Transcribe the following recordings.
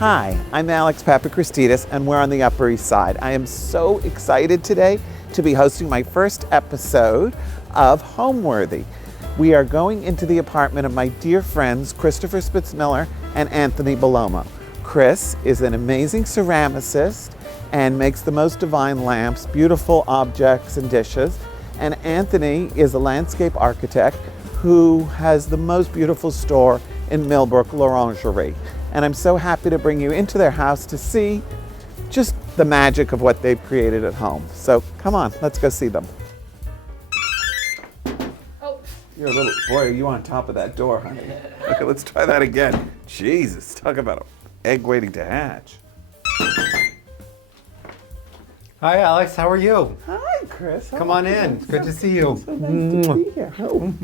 Hi, I'm Alex Papachristidis, and we're on the Upper East Side. I am so excited today to be hosting my first episode of Homeworthy. We are going into the apartment of my dear friends Christopher Spitzmiller and Anthony Bellomo. Chris is an amazing ceramicist and makes the most divine lamps, beautiful objects and dishes. And Anthony is a landscape architect who has the most beautiful store in Millbrook, L'Orangerie. And I'm so happy to bring you into their house to see just the magic of what they've created at home. So come on, let's go see them. Oh. You're a little, boy, are you on top of that door, honey? Okay, let's try that again. Jesus, talk about an egg waiting to hatch. Hi, Alex. How are you? Hi, Chris. Come on in. It's good to see you. So nice to be here. Oh.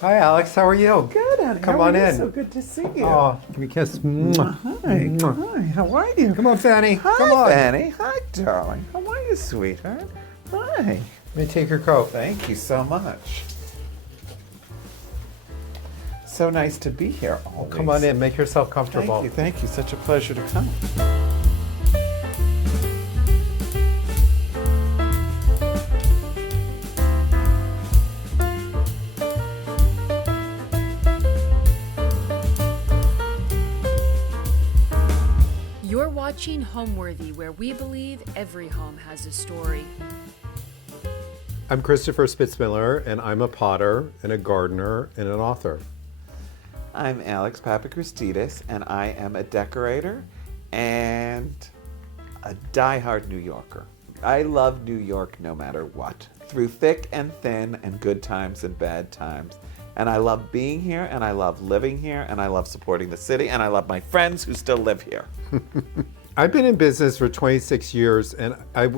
Hi, Alex. How are you? Good, honey. Come How are on you? in. So good to see you. Oh, give me a kiss. Hi. Hi. How are you? Come on, Fanny. Hi, Come on. Fanny. Hi, darling. How are you, sweetheart? Hi. Let me take your coat. Thank you so much. So nice to be here always. Come on in. Make yourself comfortable. Thank you. Thank you. Such a pleasure to come. You're watching Homeworthy, where we believe every home has a story. I'm Christopher Spitzmiller, and I'm a potter and a gardener and an author. I'm Alex Papachristidis, and I am a decorator and a diehard New Yorker. I love New York no matter what, through thick and thin and good times and bad times. And I love being here, and I love living here, and I love supporting the city, and I love my friends who still live here. I've been in business for 26 years, and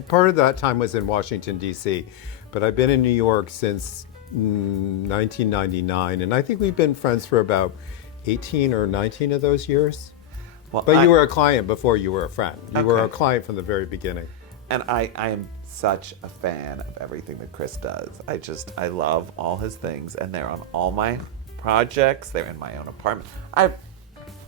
part of that time was in Washington, D.C., but I've been in New York since 1999, and I think we've been friends for about 18 or 19 of those years. Well, But you were a client before you were a friend. You were a Okay. client from the very beginning. And I am such a fan of everything that Chris does. I love all his things, and they're on all my projects. They're in my own apartment.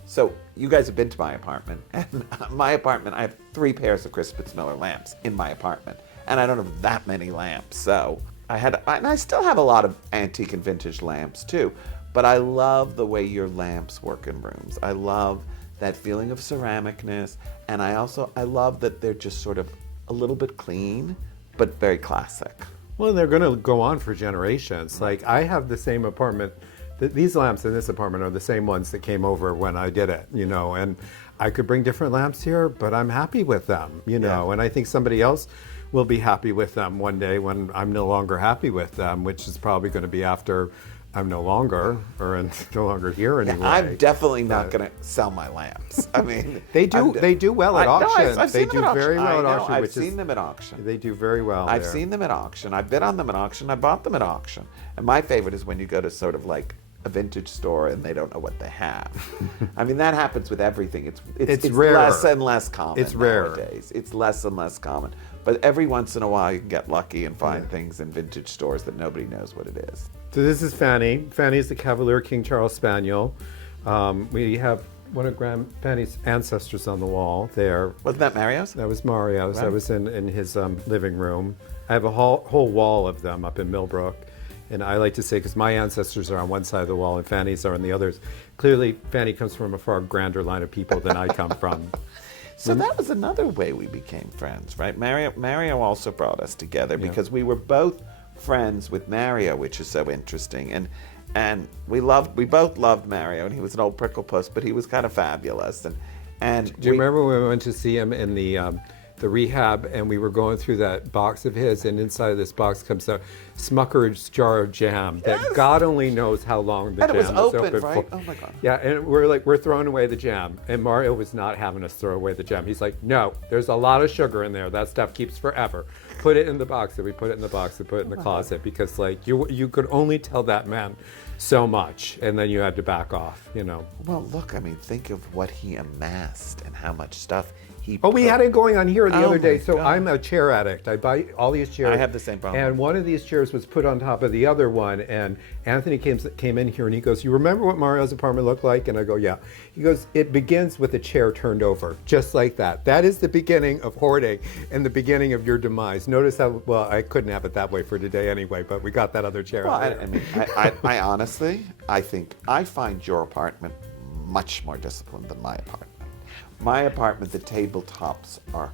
So you guys have been to my apartment, and my apartment, I have 3 pairs of Chris Spitzmiller lamps in my apartment, and I don't have that many lamps. So and I still have a lot of antique and vintage lamps too, but I love the way your lamps work in rooms. I love that feeling of ceramicness, and I love that they're just sort of a little bit clean, but very classic. Well, they're going to go on for generations. Like, I have the same apartment. These lamps in this apartment are the same ones that came over when I did it, and I could bring different lamps here, but I'm happy with them, Yeah. and I think somebody else will be happy with them one day when I'm no longer happy with them, which is probably going to be after I'm no longer here anyway. I'm definitely not going to sell my lamps. I mean, They do well at auction. I've They seen do them at very auction. well at I know, auction. I've seen them at auction. They do very well. I've there. seen them at auction. I've bid on them at auction. I bought them at auction. And my favorite is when you go to sort of like a vintage store and they don't know what they have. I mean, that happens with everything. It's rare. less and less common It's rare. nowadays. It's less and less common. But every once in a while you can get lucky and find things in vintage stores that nobody knows what it is. So this is Fanny. Fanny is the Cavalier King Charles Spaniel. We have one of Fanny's ancestors on the wall there. Wasn't that Mario's? That was Mario's. Right. That was in his living room. I have a whole wall of them up in Millbrook. And I like to say, because my ancestors are on one side of the wall and Fanny's are on the others, clearly Fanny comes from a far grander line of people than I come from. So that was another way we became friends, right? Mario also brought us together because we were both friends with Mario, which is so interesting. And we both loved Mario, and he was an old prickle puss, but he was kind of fabulous. And Do you remember when we went to see him in the rehab, and we were going through that box of his, and inside of this box comes a Smucker's jar of jam that God only knows how long the And jam it was open, open right? for. Oh my God. Yeah, and we're throwing away the jam, and Mario was not having us throw away the jam. He's like, no, there's a lot of sugar in there. That stuff keeps forever. Put it in the box. And we put it in the box and put it in the closet because like you could only tell that man so much, and then you had to back off. Well, look, I mean, think of what he amassed and how much stuff he Oh, we had it going on here the Oh other day. my So God. I'm a chair addict. I buy all these chairs. I have the same problem. And one of these chairs was put on top of the other one. And Anthony came in here and he goes, "You remember what Mario's apartment looked like?" And I go, "Yeah." He goes, "It begins with a chair turned over, just like that. That is the beginning of hoarding and the beginning of your demise." Notice how, well, I couldn't have it that way for today anyway, but we got that other chair. Well, out there. I mean, I honestly, I think I find your apartment much more disciplined than my apartment. My apartment, the tabletops are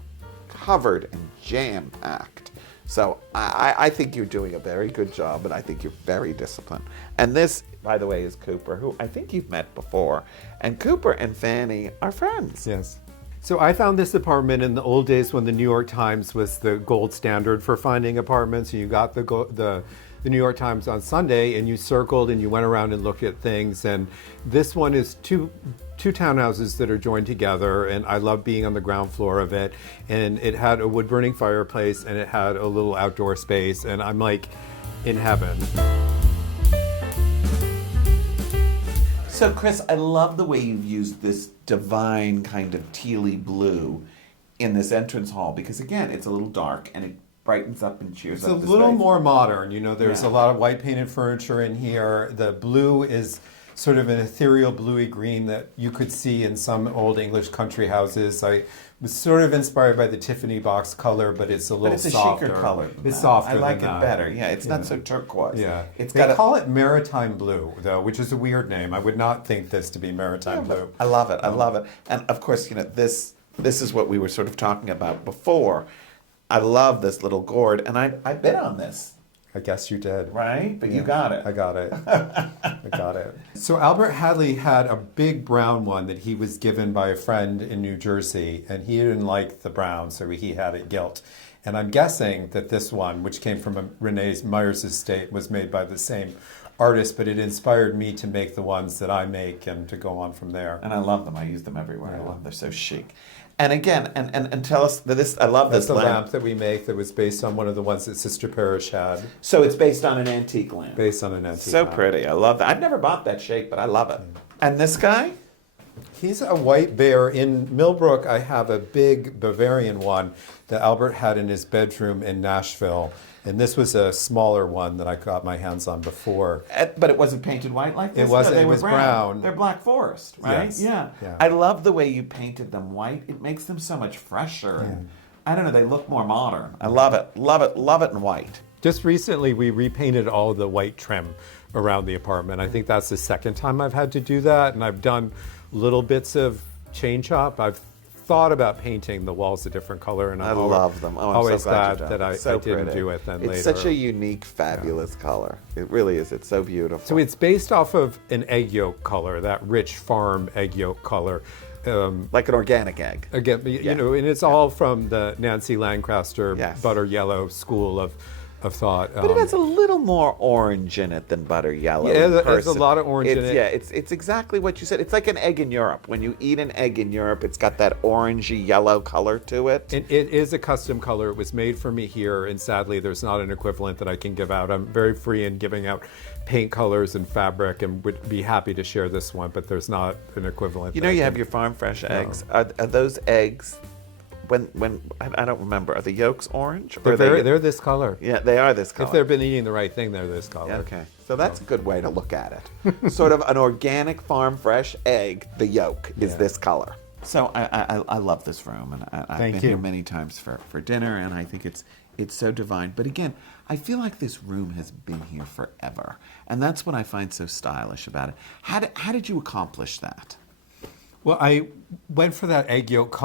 covered and jam-packed. So I think you're doing a very good job, and I think you're very disciplined. And this, by the way, is Cooper, who I think you've met before. And Cooper and Fanny are friends. Yes. So I found this apartment in the old days when the New York Times was the gold standard for finding apartments. You got the New York Times on Sunday, and you circled and you went around and looked at things. And this one is two townhouses that are joined together, and I love being on the ground floor of it. And it had a wood-burning fireplace, and it had a little outdoor space, and I'm like in heaven. So, Chris, I love the way you've used this divine kind of tealy blue in this entrance hall, because again, it's a little dark and it brightens up and cheers It's up a the little space. more modern. You know, there's Yeah. a lot of white painted furniture in here. The blue is sort of an ethereal bluey green that you could see in some old English country houses. I was sort of inspired by the Tiffany box color, but it's a little But it's a softer. chicer color. than It's that. softer I like than it that. better. Yeah, it's not so turquoise. Yeah, It's they got call it maritime blue, though, which is a weird name. I would not think this to be maritime blue. I love it. I love it. And of course, you know, this is what we were sort of talking about before. I love this little gourd, and I've been on this, I guess you did. right? But you got it. I got it. I got it. So Albert Hadley had a big brown one that he was given by a friend in New Jersey, and he didn't like the brown, so he had it gilt. And I'm guessing that this one, which came from Renee Meyer's estate, was made by the same artist, but it inspired me to make the ones that I make and to go on from there. And I love them. I use them everywhere. I love them. They're so chic. And again, and tell us that this. I love That's this the lamp. lamp that we make that was based on one of the ones that Sister Parrish had, So it's based on an antique lamp. based on an antique So lamp. pretty. I love that. I've never bought that shape, but I love it. And this guy? He's a white bear. In Millbrook, I have a big Bavarian one that Albert had in his bedroom in Nashville. And this was a smaller one that I got my hands on before. But it wasn't painted white like this? It wasn't. No, they It were was brown. They're Black Forest, right? Yes. Yeah. Yeah. I love the way you painted them white. It makes them so much fresher. And I don't know, they look more modern. I love it. Love it. Love it in white. Just recently, we repainted all of the white trim around the apartment. I think that's the second time I've had to do that. And I've done little bits of chain chop. I've thought about painting the walls a different color, and I I'm love them. Oh, I'm always so glad glad you that I So didn't pretty. do it then it's later. such a unique, fabulous color. It really is. It's so beautiful. So it's based off of an egg yolk color, that rich farm egg yolk color. like an organic egg. Again, you know, and it's all from the Nancy Lancaster Yes. butter yellow school of thought. But it has a little more orange in it than butter yellow. Yeah, in there's a person. lot of orange in it. Yeah, it's exactly what you said. It's like an egg in Europe. When you eat an egg in Europe, it's got that orangey yellow color to it. It is a custom color. It was made for me here, and sadly, there's not an equivalent that I can give out. I'm very free in giving out paint colors and fabric, and would be happy to share this one, but there's not an equivalent. You know, you have your farm fresh eggs. Are those eggs? When I don't remember, are the yolks orange? Or They're this color. Yeah, they are this color. If they've been eating the right thing, they're this color. Yeah, okay, so that's a good way to look at it. Sort of an organic farm fresh egg. The yolk is Yeah. this color. So I love this room, and I've Thank been you. here many times for dinner, and I think it's so divine. But again, I feel like this room has been here forever, and that's what I find so stylish about it. How did you accomplish that? Well, I went for that egg yolk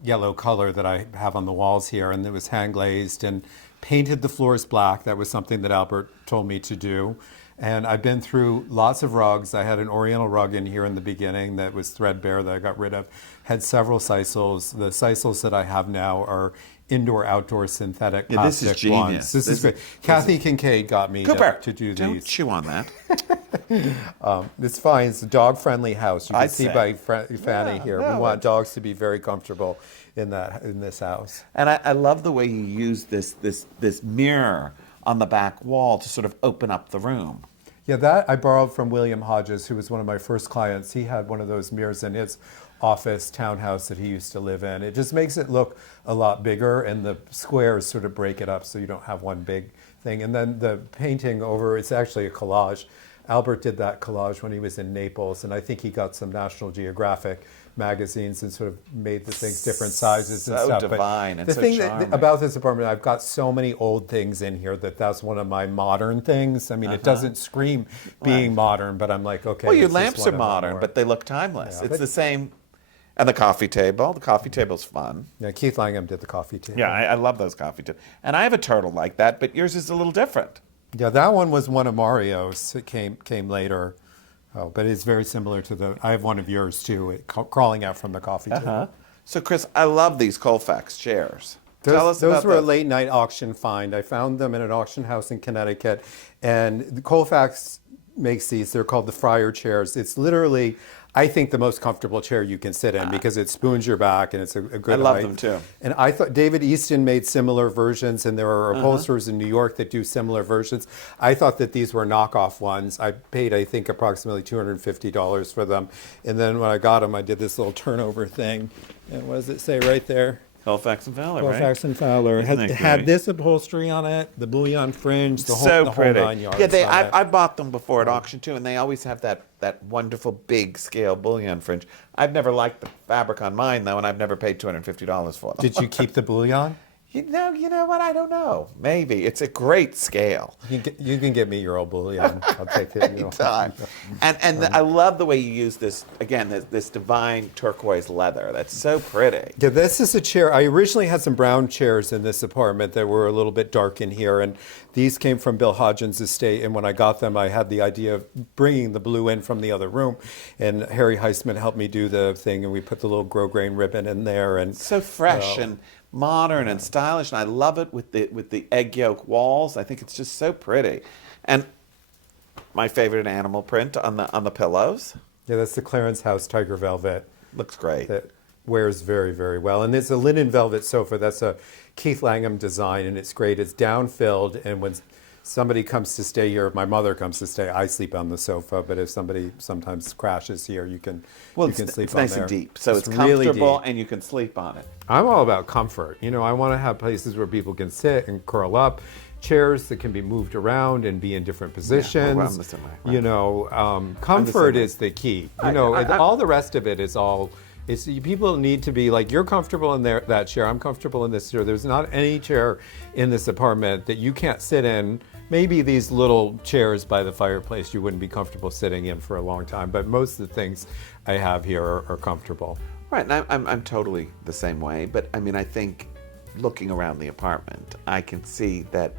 yellow color that I have on the walls here, and it was hand glazed and painted the floors black. That was something that Albert told me to do. And I've been through lots of rugs. I had an oriental rug in here in the beginning that was threadbare that I got rid of. Had several sisals. The sisals that I have now are indoor-outdoor synthetic Yeah, this is plastic ones. genius. This is great. Kathy Kincaid got me Cooper, to do don't these. chew on that. It's fine. It's a dog-friendly house. You can I'd see say. by Fanny Yeah, here. no, We want dogs to be very comfortable in this house. And I love the way you use this mirror on the back wall to sort of open up the room. Yeah, that I borrowed from William Hodges, who was one of my first clients. He had one of those mirrors in his office townhouse that he used to live in. It just makes it look a lot bigger, and the squares sort of break it up so you don't have one big thing. And then the painting over, it's actually a collage. Albert did that collage when he was in Naples, and I think he got some National Geographic magazines and sort of made the things different sizes and stuff. So divine and the so thing charming. about this apartment, I've got so many old things in here that's one of my modern things. I mean, it doesn't scream being modern, but I'm like, okay. Well, your this is lamps one are of the modern, more- but they look timeless. Yeah, It's but- the same. And the coffee table. The coffee table's fun. Yeah, Keith Langham did the coffee table. Yeah, I love those coffee tables. And I have a turtle like that, but yours is a little different. Yeah, that one was one of Mario's. It came later. Oh, but it's very similar to I have one of yours too, crawling out from the coffee table. So, Chris, I love these Colfax chairs. Tell us Those about were a those. late night auction find. I found them in an auction house in Connecticut, and the Colfax makes these. They're called the Friar chairs. It's literally, I think, the most comfortable chair you can sit in because it spoons your back and it's a good I love height. them too. And I thought David Easton made similar versions, and there are upholsterers in New York that do similar versions. I thought that these were knockoff ones. I paid, I think, approximately $250 for them. And then when I got them, I did this little turnover thing. And what does it say right there? Colfax and Fowler, right? Colfax and Fowler. Isn't that Had great? this upholstery on it, the bullion fringe, the So whole pretty. 9 yards. Yeah, on it. I bought them before at auction too, and they always have that wonderful big scale bullion fringe. I've never liked the fabric on mine though, and I've never paid $250 for them. Did you keep the bullion? You know what? I don't know. Maybe it's a great scale. You can give me your old bullion. I'll take it. Anytime. And I love the way you use this again. This divine turquoise leather. That's so pretty. Yeah, this is a chair. I originally had some brown chairs in this apartment that were a little bit dark in here, and these came from Bill Hodgins' estate. And when I got them, I had the idea of bringing the blue in from the other room, and Harry Heisman helped me do the thing, and we put the little grosgrain ribbon in there, and So fresh and modern and stylish, and I love it with the egg yolk walls. I think it's just so pretty. And my favorite animal print on the pillows. yeah, that's the Clarence House Tiger Velvet. Looks great. That wears very, very well. And it's a linen velvet sofa. That's a Keith Langham design, and it's great. It's down-filled, and when somebody comes to stay here, if my mother comes to stay, I sleep on the sofa, but if somebody sometimes crashes here, you can sleep it's on nice there. and deep, so it's really comfortable, deep. and you can sleep on it. I'm all about comfort. You know, I want to have places where people can sit and curl up, chairs that can be moved around and be in different positions. well, I'm the same way, right. You know, comfort way. is the key. Right, You know, I- all the rest of it is all. People need to be like, you're comfortable in that chair. I'm comfortable in this chair. There's not any chair in this apartment that you can't sit in. Maybe these little chairs by the fireplace you wouldn't be comfortable sitting in for a long time. But most of the things I have here are comfortable. Right, and I'm totally the same way. But I mean, I think looking around the apartment, I can see that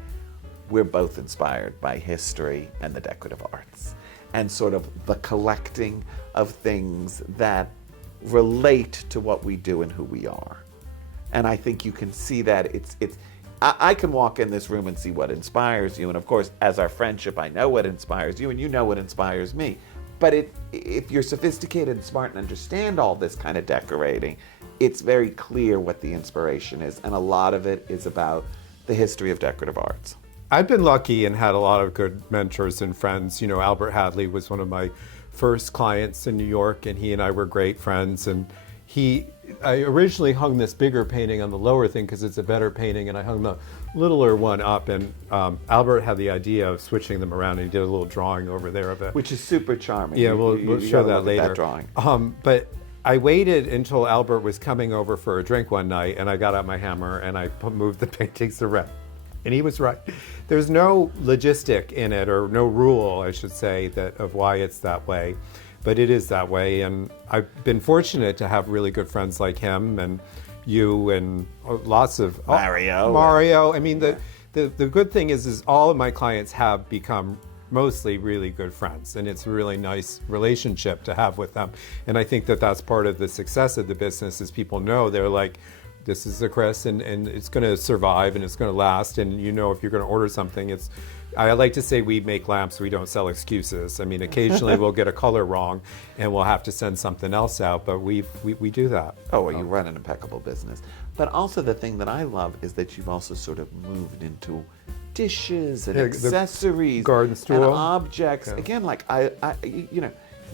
we're both inspired by history and the decorative arts, and sort of the collecting of things that relate to what we do and who we are. And I think you can see that I can walk in this room and see what inspires you, and of course, as our friendship, I know what inspires you, and you know what inspires me. But if you're sophisticated and smart and understand all this kind of decorating, it's very clear what the inspiration is, and a lot of it is about the history of decorative arts. I've been lucky and had a lot of good mentors and friends. You know, Albert Hadley was one of my first clients in New York, and he and I were great friends. And I originally hung this bigger painting on the lower thing because it's a better painting, and I hung the littler one up. And Albert had the idea of switching them around, and he did a little drawing over there of it. Which is super charming. Yeah, we'll You show gotta that look later. at that drawing. But I waited until Albert was coming over for a drink one night, and I got out my hammer and I moved the paintings around. And he was right. There's no logistic in it, or no rule, I should say, of why it's that way. But it is that way, and I've been fortunate to have really good friends like him and you and lots of Mario. I mean, the good thing is all of my clients have become mostly really good friends, and it's a really nice relationship to have with them. And I think that's part of the success of the business, is people know they're like, this is a Chris, and it's going to survive and it's going to last. And you know, if you're going to order something, I like to say we make lamps, we don't sell excuses. I mean, occasionally we'll get a color wrong and we'll have to send something else out, but we do that. Oh, well, you run an impeccable business. But also the thing that I love is that you've also sort of moved into dishes and Yeah, the accessories, garden stool. and objects. Yeah. Again, like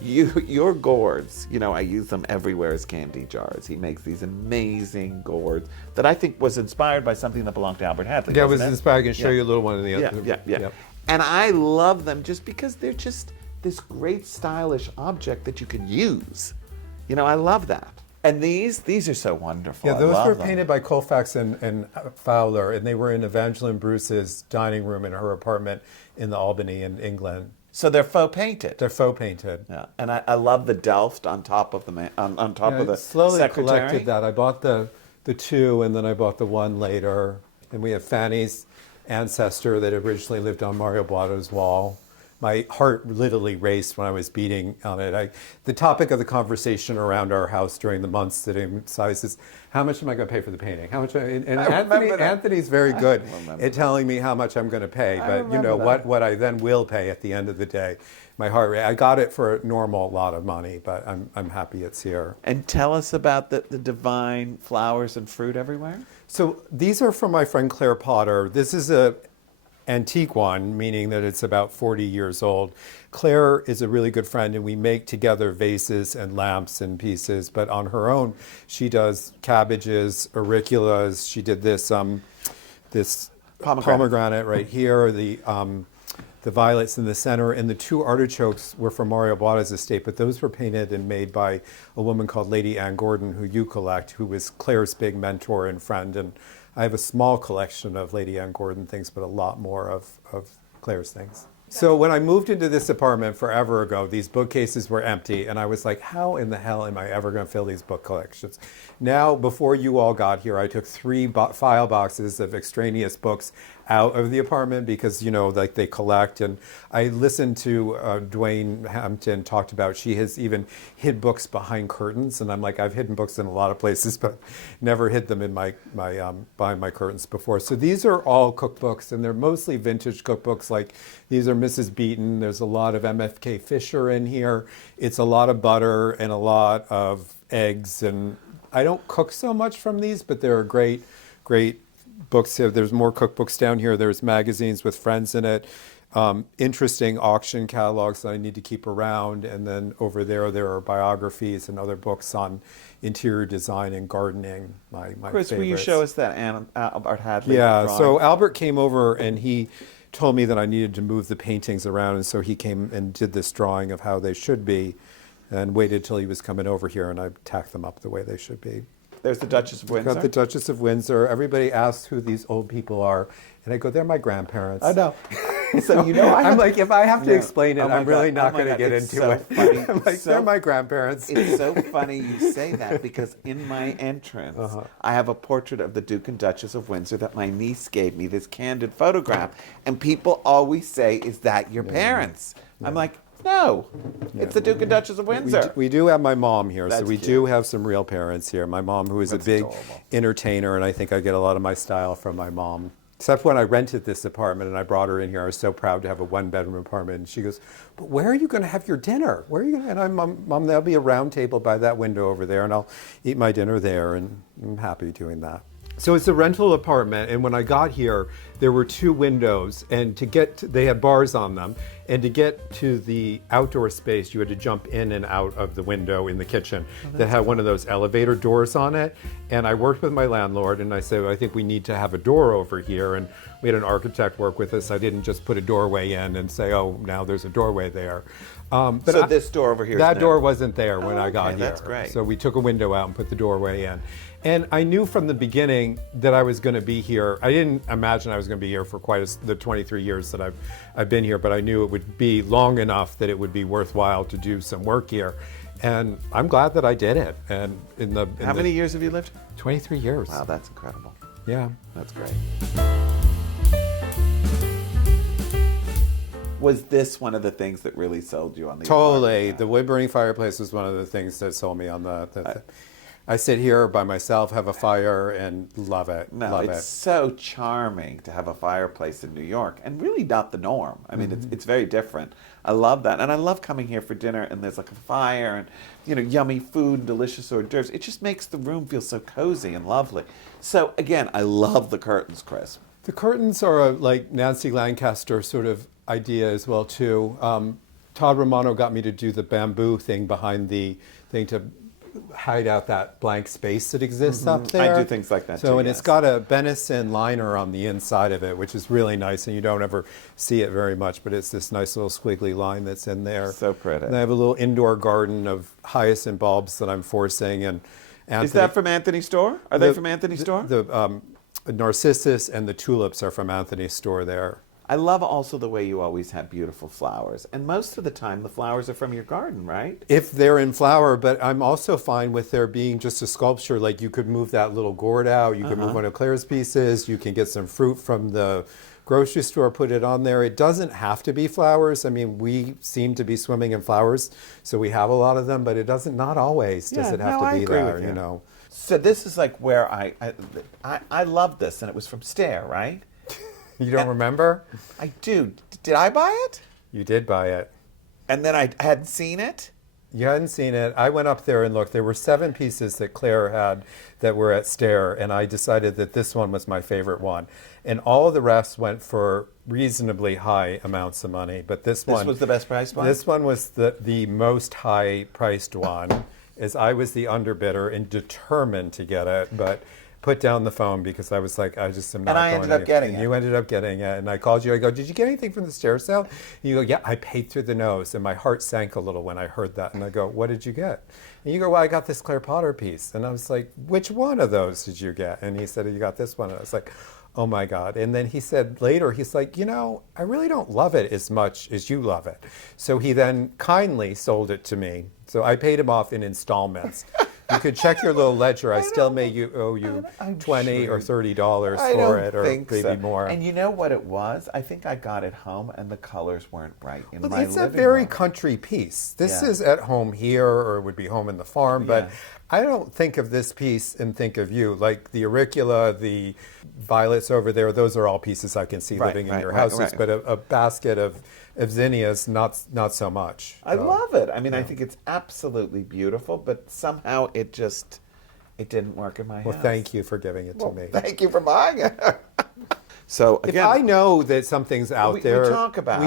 Your gourds, I use them everywhere as candy jars. He makes these amazing gourds that I think was inspired by something that belonged to Albert Hadley. Yeah, it was wasn't inspired. I can show you a little one in the other. Yeah. Yep. And I love them just because they're just this great stylish object that you can use. I love that. And these are so wonderful. Yeah, I those love were them. painted by Colfax and Fowler, and they were in Evangeline Bruce's dining room in her apartment in the Albany in England. So they're faux painted. They're faux painted. Yeah, and I love the Delft on top of the on top of the slowly secretary. collected that. I bought the two, and then I bought the one later. And we have Fanny's ancestor that originally lived on Mario Boito's wall. My heart literally raced when I was beating on it. The topic of the conversation around our house during the months that inside is, how much am I going to pay for the painting? How much? And Anthony's very good at telling me how much I'm going to pay. But what I then will pay at the end of the day. My heart rate. I got it for a normal lot of money, but I'm happy it's here. And tell us about the divine flowers and fruit everywhere. So these are from my friend Claire Potter. This is a antique one, meaning that it's about 40 years old. Claire is a really good friend, and we make together vases and lamps and pieces, but on her own, she does cabbages, auriculas. She did this pomegranate right here, the violets in the center, and the two artichokes were from Mario Boito's estate, but those were painted and made by a woman called Lady Anne Gordon, who you collect, who was Claire's big mentor and friend. And I have a small collection of Lady Anne Gordon things, but a lot more of Claire's things. So when I moved into this apartment forever ago, these bookcases were empty, and I was like, how in the hell am I ever going to fill these book collections? Now, before you all got here, I took 3 file boxes of extraneous books out of the apartment because, they collect. And I listened to Dwayne Hampton talked about she has even hid books behind curtains. And I'm like, I've hidden books in a lot of places, but never hid them in behind my curtains before. So these are all cookbooks, and they're mostly vintage cookbooks. Like these are Mrs. Beaton. There's a lot of MFK Fisher in here. It's a lot of butter and a lot of eggs. And I don't cook so much from these, but they're great books. There's more cookbooks down here. There's magazines with friends in it. Interesting auction catalogs that I need to keep around. And then over there are biographies and other books on interior design and gardening, my Chris, favorites. will you show us that Albert Hadley Yeah, drawing? so Albert came over and he told me that I needed to move the paintings around. And so he came and did this drawing of how they should be and waited till he was coming over here, and I tacked them up the way they should be. There's the Duchess of Windsor. Got the Duchess of Windsor. Everybody asks who these old people are, and I go, they're my grandparents. I know. So I'm like, if I have to explain it, Oh my I'm really God. not going to get It's into so it. funny. I'm like, they're my grandparents. It's so funny you say that because in my entrance, I have a portrait of the Duke and Duchess of Windsor that my niece gave me, this candid photograph, and people always say, "Is that your parents?" I'm like, no, it's the Duke and Duchess of Windsor. We do have my mom here, so That's we cute. do have some real parents here. My mom, who is a big adorable. entertainer, and I think I get a lot of my style from my mom. Except when I rented this apartment and I brought her in here, I was so proud to have a one-bedroom apartment. And she goes, "But where are you going to have your dinner? Where are you going to?" And I'm, Mom, there'll be a round table by that window over there, and I'll eat my dinner there, and I'm happy doing that. So it's a rental apartment, and when I got here, there were 2 windows, and they had bars on them, and to get to the outdoor space, you had to jump in and out of the window in the kitchen that had one of those elevator doors on it. And I worked with my landlord, and I said, I think we need to have a door over here, and we had an architect work with us. I didn't just put a doorway in and say, oh, now there's a doorway there. So this door over here. That door wasn't there when I got here. That's great. So we took a window out and put the doorway in. And I knew from the beginning that I was going to be here. I didn't imagine I was going to be here for quite the 23 years that I've been here, but I knew it would be long enough that it would be worthwhile to do some work here. And I'm glad that I did it. And How many years have you lived? 23 years. Wow, that's incredible. Yeah. That's great. Was this one of the things that really sold you on the Totally. apartment? The wood burning fireplace was one of the things that sold me on the I sit here by myself, have a fire, and love it. No, love it's so charming to have a fireplace in New York, and really not the norm. I mean, it's very different. I love that, and I love coming here for dinner, and there's like a fire, and yummy food, delicious hors d'oeuvres. It just makes the room feel so cozy and lovely. So again, I love the curtains, Chris. The curtains are a like Nancy Lancaster sort of idea as well too. Todd Romano got me to do the bamboo thing behind the thing to hide out that blank space that exists up there. I do things like that so, too, and yes. it's got a Benison liner on the inside of it, which is really nice, and you don't ever see it very much, but it's this nice little squiggly line that's in there. So pretty. And I have a little indoor garden of hyacinth bulbs that I'm forcing. And Is that from Anthony's store? Are they from Anthony's store? The narcissus and the tulips are from Anthony's store there. I love also the way you always have beautiful flowers. And most of the time, the flowers are from your garden, right? If they're in flower, but I'm also fine with there being just a sculpture. Like you could move that little gourd out, you could move one of Claire's pieces, you can get some fruit from the grocery store, put it on there. It doesn't have to be flowers. I mean, we seem to be swimming in flowers, so we have a lot of them, but it doesn't, not always does it have to be there, you know. So this is like where I love this, and it was from Stare, right? You don't remember? I do. Did I buy it? You did buy it. And then I hadn't seen it? You hadn't seen it. I went up there and looked. There were 7 pieces that Claire had that were at Stare, and I decided that this one was my favorite one. And all of the rest went for reasonably high amounts of money. But this one... This was the best priced one? This one was the most high-priced one, as I was the underbidder and determined to get it, but... put down the phone because I was like, I just am not going to. And I ended up getting it. You ended up getting it. And I called you. I go, did you get anything from the Stare sale? And you go, yeah, I paid through the nose. And my heart sank a little when I heard that. And I go, what did you get? And you go, well, I got this Claire Potter piece. And I was like, which one of those did you get? And he said, you got this one. And I was like, oh my God. And then he said later, he's like, you know, I really don't love it as much as you love it. So he then kindly sold it to me. So I paid him off in installments. You could check your little ledger. I still owe you $20 or $30 for it, or maybe more. And you know what it was? I think I got it home, and the colors weren't right in my living room. It's a very country piece. This is at home here, or it would be home in the farm, but I don't think of this piece and think of you. Like the auricula, the violets over there, those are all pieces I can see living in your houses, but a basket of zinnias, not so much. I love it. I mean, I think it's absolutely beautiful, but somehow it didn't work in my house. Well, thank you for giving it to me. Thank you for buying it. So again, if I know that something's out there, we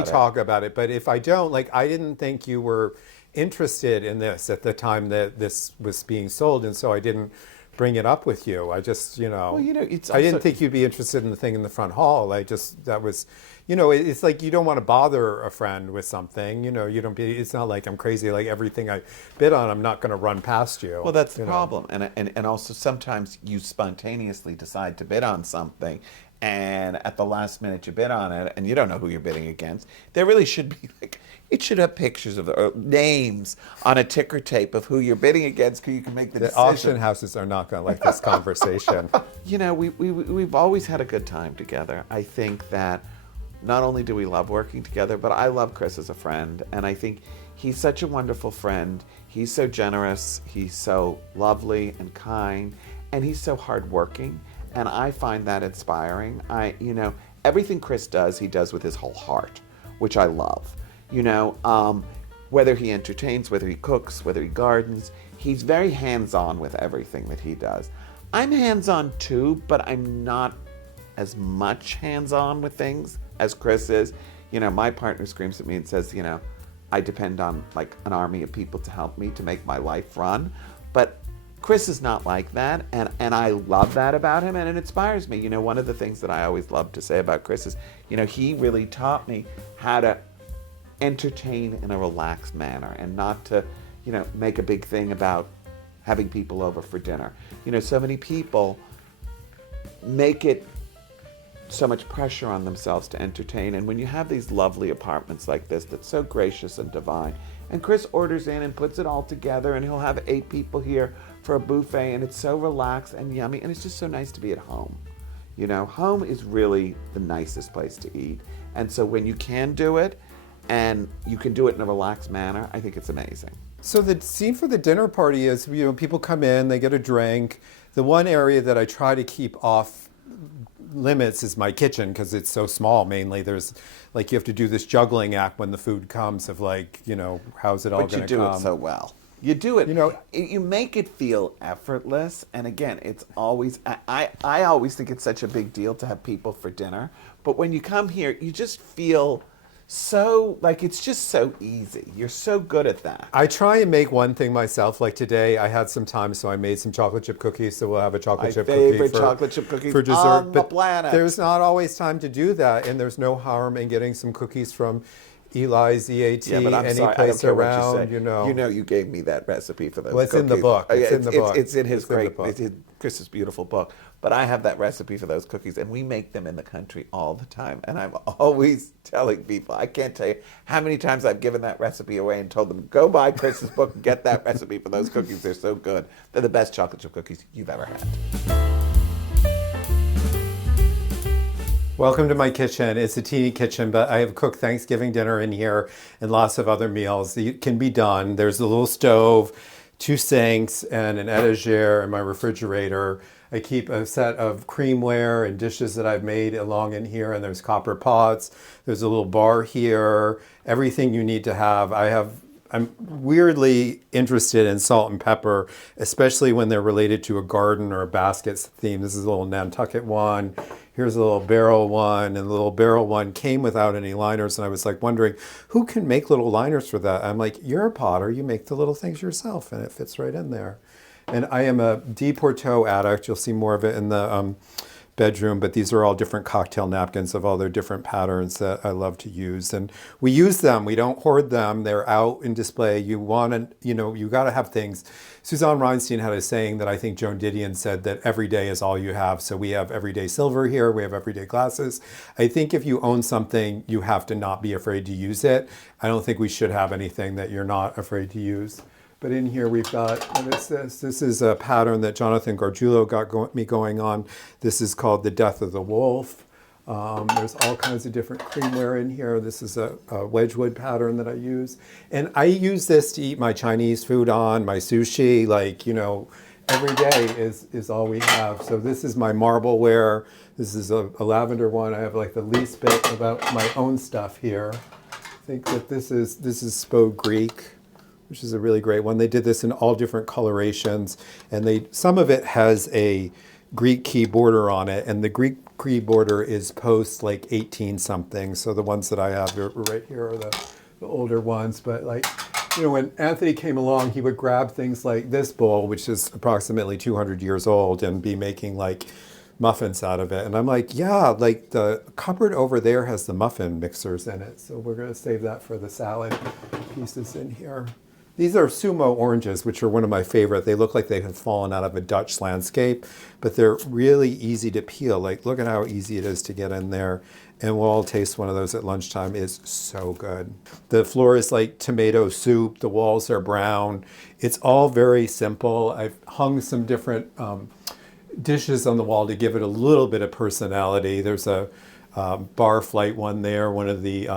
talk about it. But if I don't, like, I didn't think you were interested in this at the time that this was being sold, and so I didn't bring it up with you. I just, you know, I didn't think you'd be interested in the thing in the front hall. That was, you know, it's like you don't want to bother a friend with something. You know, it's not like I'm crazy. Like everything I bid on, I'm not going to run past you. Well, that's the problem. And also sometimes you spontaneously decide to bid on something, and at the last minute you bid on it, and you don't know who you're bidding against. There really should be it should have pictures of or names on a ticker tape of who you're bidding against, so you can make the decision. Auction houses are not going to like this conversation. You know, we've always had a good time together. I think that not only do we love working together, but I love Chris as a friend, and I think he's such a wonderful friend. He's so generous, he's so lovely and kind, and he's so hardworking, and I find that inspiring. Everything Chris does, he does with his whole heart, which I love. Whether he entertains, whether he cooks, whether he gardens, he's very hands-on with everything that he does. I'm hands-on too, but I'm not as much hands-on with things as Chris is. My partner screams at me and says, I depend on like an army of people to help me to make my life run. But Chris is not like that, and I love that about him, and it inspires me. One of the things that I always love to say about Chris is, he really taught me how to entertain in a relaxed manner and not to, make a big thing about having people over for dinner. So many people make it so much pressure on themselves to entertain, and when you have these lovely apartments like this that's so gracious and divine, and Chris orders in and puts it all together, and he'll have 8 people here for a buffet, and it's so relaxed and yummy, and it's just so nice to be at home. Home is really the nicest place to eat, and so when you can do it, and you can do it in a relaxed manner, I think it's amazing. So the scene for the dinner party is, people come in, they get a drink. The one area that I try to keep off limits is my kitchen, because it's so small. Mainly there's you have to do this juggling act when the food comes of how's it all going to come. But you do it so well. You do it. You make it feel effortless. And again, it's always, I always think it's such a big deal to have people for dinner. But when you come here, you just feel so, like, it's just so easy. You're so good at that. I try and make one thing myself. Like today, I had some time, so I made some chocolate chip cookies. So we'll have a chocolate chip cookie favorite chocolate chip cookies for dessert. on the But planet. there's not always time to do that, and there's no harm in getting some cookies from Eli's EAT, Yeah, but I'm any sorry, I don't place care around, what you say. you know. You know, you gave me that recipe for those Well, it's in the cookies. book. Oh, yeah, It's in the book. It's in his It's in the great, book. it's in Chris's beautiful book. But I have that recipe for those cookies, and we make them in the country all the time. And I'm always telling people, I can't tell you how many times I've given that recipe away and told them, go buy Chris's book and get that recipe for those cookies. They're so good. They're the best chocolate chip cookies you've ever had. Welcome to my kitchen. It's a teeny kitchen, but I have cooked Thanksgiving dinner in here and lots of other meals. It can be done. There's a little stove, 2 sinks, and an etagere in my refrigerator. I keep a set of creamware and dishes that I've made along in here, and there's copper pots. There's a little bar here. Everything you need to have. I'm weirdly interested in salt and pepper, especially when they're related to a garden or a baskets theme. This is a little Nantucket one. Here's a little barrel one, and the little barrel one came without any liners, and I was like wondering, who can make little liners for that? I'm like, you're a potter, you make the little things yourself, and it fits right in there. And I am a Deporteau addict. You'll see more of it in the bedroom, but these are all different cocktail napkins of all their different patterns that I love to use. And we use them, we don't hoard them, they're out in display. You want to, you got to have things. Suzanne Reinstein had a saying that I think Joan Didion said, that every day is all you have. So we have everyday silver here, we have everyday glasses. I think if you own something, you have to not be afraid to use it. I don't think we should have anything that you're not afraid to use. But in here we've got, what is this? This is a pattern that Jonathan Gargiulo got me going on. This is called The Death of the Wolf. There's all kinds of different creamware in here. This is a Wedgwood pattern that I use. And I use this to eat my Chinese food on, my sushi, like, every day is all we have. So this is my marbleware. This is a lavender one. I have like the least bit about my own stuff here. I think that this is Spode Greek, which is a really great one. They did this in all different colorations, and some of it has a Greek key border on it, and the Greek key border is post like 18 something. So the ones that I have right here are the older ones. But when Anthony came along, he would grab things like this bowl, which is approximately 200 years old, and be making like muffins out of it. And I'm like, yeah, like the cupboard over there has the muffin mixers in it. So we're gonna save that for the salad pieces in here. These are sumo oranges, which are one of my favorite. They look like they have fallen out of a Dutch landscape, but they're really easy to peel. Like, look at how easy it is to get in there. And we'll all taste one of those at lunchtime. It's so good. The floor is like tomato soup. The walls are brown. It's all very simple. I've hung some different dishes on the wall to give it a little bit of personality. There's a bar flight one there, one of the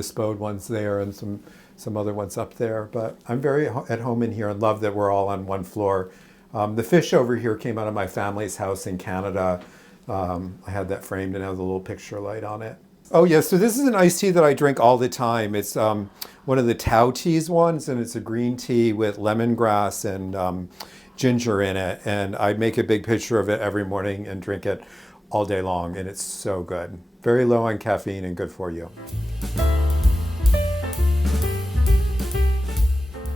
Spode ones there, and some other ones up there. But I'm very at home in here and love that we're all on one floor. The fish over here came out of my family's house in Canada. I had that framed and has a little picture light on it. Oh yeah, so this is an iced tea that I drink all the time. It's one of the Tao teas ones, and it's a green tea with lemongrass and ginger in it. And I make a big picture of it every morning and drink it all day long, and it's so good. Very low on caffeine and good for you.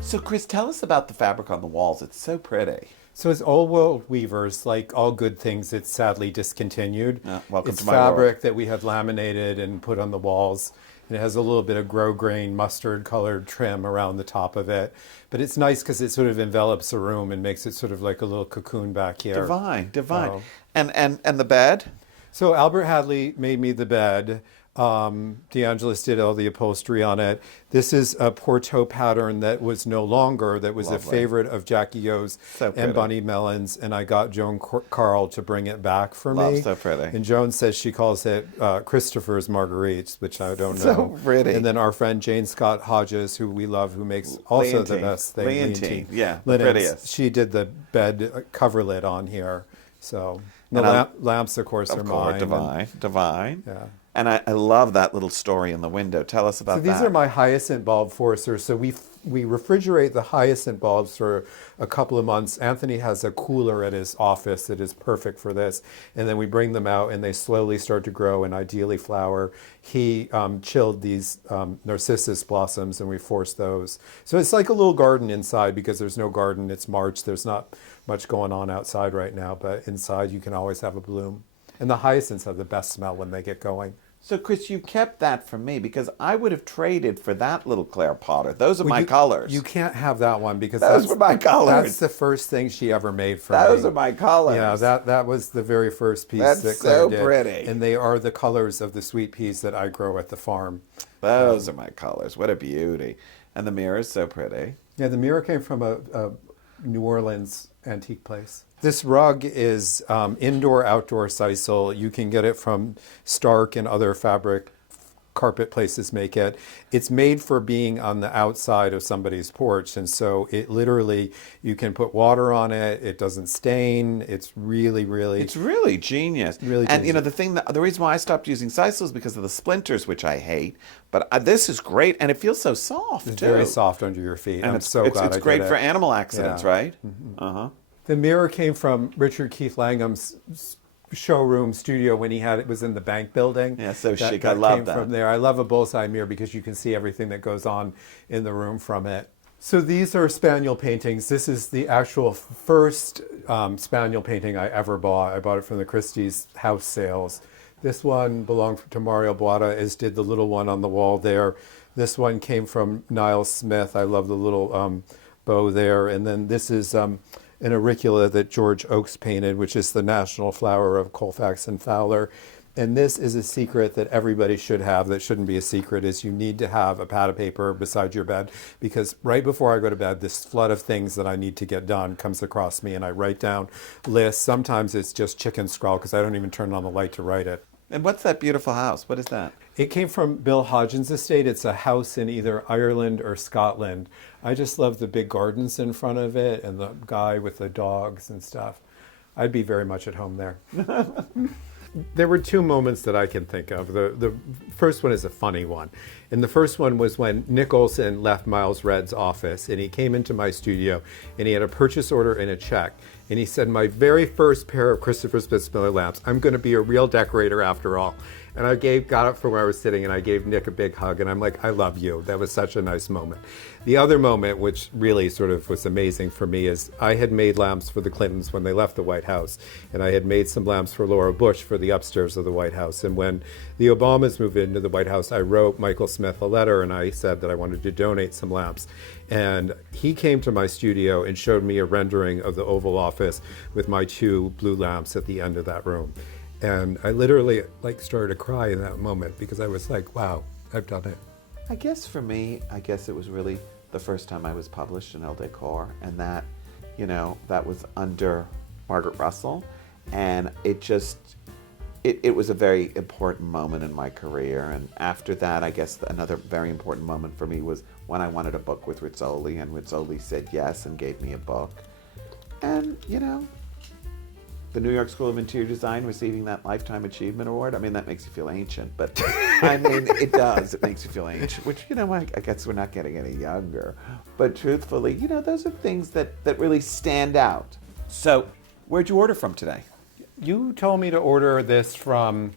So, Chris, tell us about the fabric on the walls. It's so pretty. So it's Old World Weavers, like all good things. It's sadly discontinued. Welcome it's to my fabric world. that we have laminated and put on the walls. And it has a little bit of grosgrain mustard colored trim around the top of it. But it's nice because it sort of envelops the room and makes it sort of like a little cocoon back here. Divine. So, And the bed? So Albert Hadley made me the bed. DeAngelis did all the upholstery on it. This is a Porto pattern that was no longer, that was Lovely. a favorite of Jackie O's So pretty. and Bunny Mellon's, and I got Joan Carl to bring it back for me. So pretty. And Joan says she calls it Christopher's Marguerites, which I don't know. So pretty. And then our friend Jane Scott Hodges, who we love, who makes also the best thing. Leontine, yeah, the linens. prettiest. She did the bed coverlet on here. So the lamps, of course, are mine. Divine. Yeah. And I love that little story in the window. Tell us about So that. these are my hyacinth bulb forcers. So we we refrigerate the hyacinth bulbs for a couple of months. Anthony has a cooler at his office that is perfect for this. And then we bring them out and they slowly start to grow and ideally flower. He chilled these narcissus blossoms and we forced those. So it's like a little garden inside because there's no garden. It's March. There's not much going on outside right now, but inside you can always have a bloom. And the hyacinths have the best smell when they get going. So, Chris, you kept that from me because I would have traded for that little Claire Potter. Those are my colors. You can't have that one because those were my colors. That's the first thing she ever made for me. Those are my colors. Yeah, that was the very first piece that's that Claire so did. Pretty. And they are the colors of the sweet peas that I grow at the farm. Those are my colors. What a beauty. And the mirror is so pretty. Yeah, the mirror came from a New Orleans antique place. This rug is indoor-outdoor sisal. You can get it from Stark and other fabric carpet places make it. It's made for being on the outside of somebody's porch, and so it literally, you can put water on it. It doesn't stain. It's really genius. Really and genius. the reason why I stopped using sisal is because of the splinters, which I hate. But this is great, and it feels so soft. It's too. very soft under your feet. And I'm so glad it's I great did for it. animal accidents, Yeah. right? Mm-hmm. The mirror came from Richard Keith Langham's showroom studio when it was in the bank building. Yeah, so chic. I love that. From there. I love a bullseye mirror because you can see everything that goes on in the room from it. So these are spaniel paintings. This is the actual first spaniel painting I ever bought. I bought it from the Christie's house sales. This one belonged to Mario Boada, as did the little one on the wall there. This one came from Niles Smith. I love the little bow there. And then this is an auricula that George Oakes painted, which is the national flower of Colfax and Fowler. And this is a secret that everybody should have, that shouldn't be a secret, is you need to have a pad of paper beside your bed, because right before I go to bed, this flood of things that I need to get done comes across me, and I write down lists. Sometimes it's just chicken scrawl because I don't even turn on the light to write it. And what's that beautiful house? What is that? It came from Bill Hodgins' estate. It's a house in either Ireland or Scotland. I just love the big gardens in front of it and the guy with the dogs and stuff. I'd be very much at home there. There were two moments that I can think of. The first one is a funny one. And the first one was when Nick Olson left Miles Redd's office and he came into my studio and he had a purchase order and a check. And he said, my very first pair of Christopher Spitzmiller lamps, I'm going to be a real decorator after all. And I got up from where I was sitting and I gave Nick a big hug and I'm like, I love you. That was such a nice moment. The other moment, which really sort of was amazing for me, is I had made lamps for the Clintons when they left the White House. And I had made some lamps for Laura Bush for the upstairs of the White House. And when the Obamas moved into the White House, I wrote Michael Smith a letter and I said that I wanted to donate some lamps. And he came to my studio and showed me a rendering of the Oval Office with my two blue lamps at the end of that room. And I literally started to cry in that moment because I was like, wow, I've done it. I guess for me, it was really the first time I was published in Elle Decor, and that, that was under Margaret Russell. And it was a very important moment in my career. And after that, I guess another very important moment for me was when I wanted a book with Rizzoli, and Rizzoli said yes and gave me a book. And, the New York School of Interior Design receiving that Lifetime Achievement Award, that makes you feel ancient, but it does. It makes you feel ancient, which, I guess we're not getting any younger. But truthfully, those are things that really stand out. So, where'd you order from today? You told me to order this from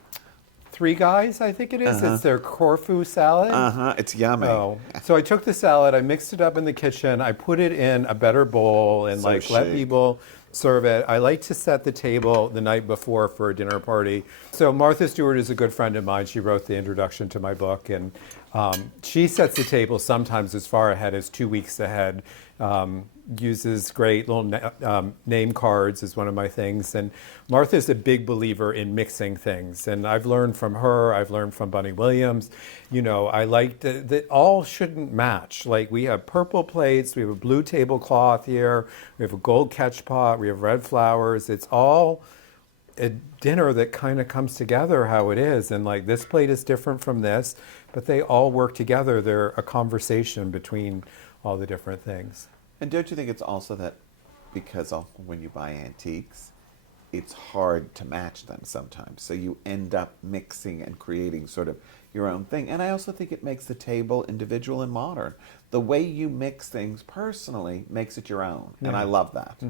Three Guys, I think it is. It's their Corfu salad. It's yummy. Oh. So I took the salad, I mixed it up in the kitchen, I put it in a better bowl and let people serve it. I like to set the table the night before for a dinner party. So Martha Stewart is a good friend of mine. She wrote the introduction to my book, and she sets the table sometimes as far ahead as 2 weeks ahead. Uses great little name cards is one of my things. And Martha's a big believer in mixing things. And I've learned from her, I've learned from Bunny Williams. I like that all shouldn't match. Like we have purple plates, we have a blue tablecloth here, we have a gold catch pot, we have red flowers. It's all a dinner that kind of comes together how it is. And like this plate is different from this, but they all work together. They're a conversation between all the different things. And don't you think it's also that because when you buy antiques, it's hard to match them sometimes. So you end up mixing and creating sort of your own thing. And I also think it makes the table individual and modern. The way you mix things personally makes it your own. And I love that.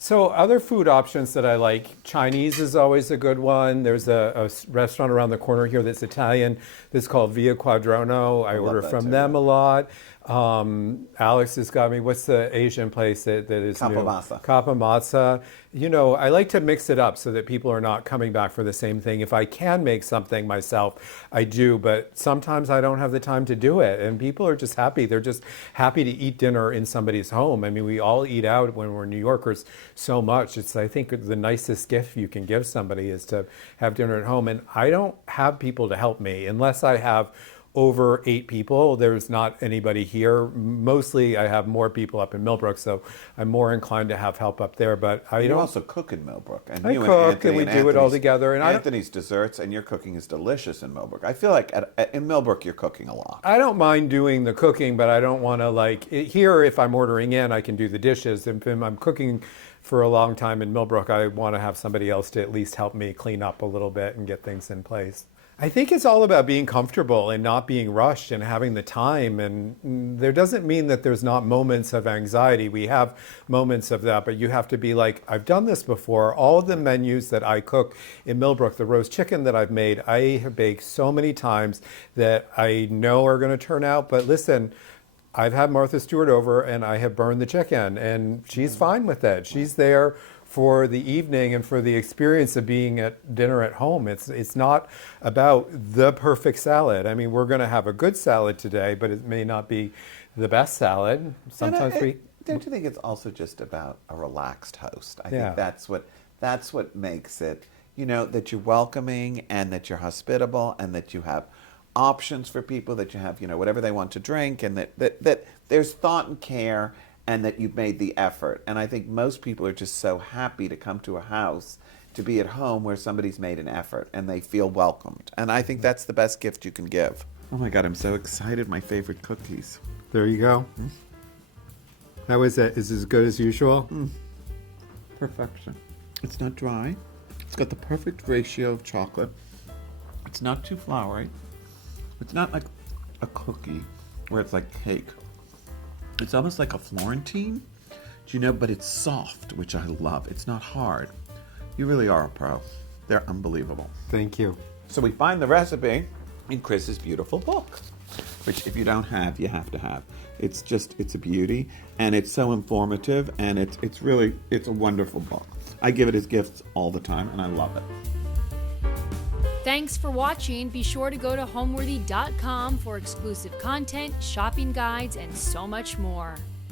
So other food options that I like, Chinese is always a good one. There's a restaurant around the corner here that's Italian that's called Via Quadrono. I order that from too, them a lot. Alex has got me, what's the Asian place that is new? Kapamasa. Kapamasa. You know, I like to mix it up so that people are not coming back for the same thing. If I can make something myself, I do, but sometimes I don't have the time to do it. And people are just happy. They're just happy to eat dinner in somebody's home. I mean, we all eat out when we're New Yorkers so much. It's, I think, the nicest gift you can give somebody is to have dinner at home. And I don't have people to help me unless I have over 8 people. There's not anybody here. Mostly I have more people up in Millbrook, so I'm more inclined to have help up there. But You also cook in Millbrook. And I you cook, Anthony, and we do it all together. And Anthony's desserts and your cooking is delicious in Millbrook. I feel like in Millbrook you're cooking a lot. I don't mind doing the cooking, but I don't want to here, if I'm ordering in, I can do the dishes. If I'm cooking for a long time in Millbrook, I want to have somebody else to at least help me clean up a little bit and get things in place. I think it's all about being comfortable and not being rushed and having the time. And there doesn't mean that there's not moments of anxiety. We have moments of that, but you have to be like, I've done this before. All of the menus that I cook in Millbrook, the roast chicken that I've made, I have baked so many times that I know are going to turn out. But listen, I've had Martha Stewart over and I have burned the chicken and she's fine with it. She's there for the evening and for the experience of being at dinner at home. It's not about the perfect salad. I mean, we're going to have a good salad today, but it may not be the best salad. Sometimes don't you think it's also just about a relaxed host? I Yeah. think that's what makes it, that you're welcoming and that you're hospitable and that you have options for people, that you have, whatever they want to drink, and that there's thought and care, and that you've made the effort. And I think most people are just so happy to come to a house, to be at home where somebody's made an effort and they feel welcomed. And I think that's the best gift you can give. Oh my God, I'm so excited. My favorite cookies. There you go. How is it? Is it as good as usual? Perfection. It's not dry. It's got the perfect ratio of chocolate. It's not too floury. It's not like a cookie where it's like cake. It's almost like a Florentine, but it's soft, which I love. It's not hard. You really are a pro. They're unbelievable. Thank you. So we find the recipe in Chris's beautiful book, which if you don't have, you have to have. It's a beauty, and it's so informative, and it's a wonderful book. I give it as gifts all the time, and I love it. Thanks for watching. Be sure to go to homeworthy.com for exclusive content, shopping guides, and so much more.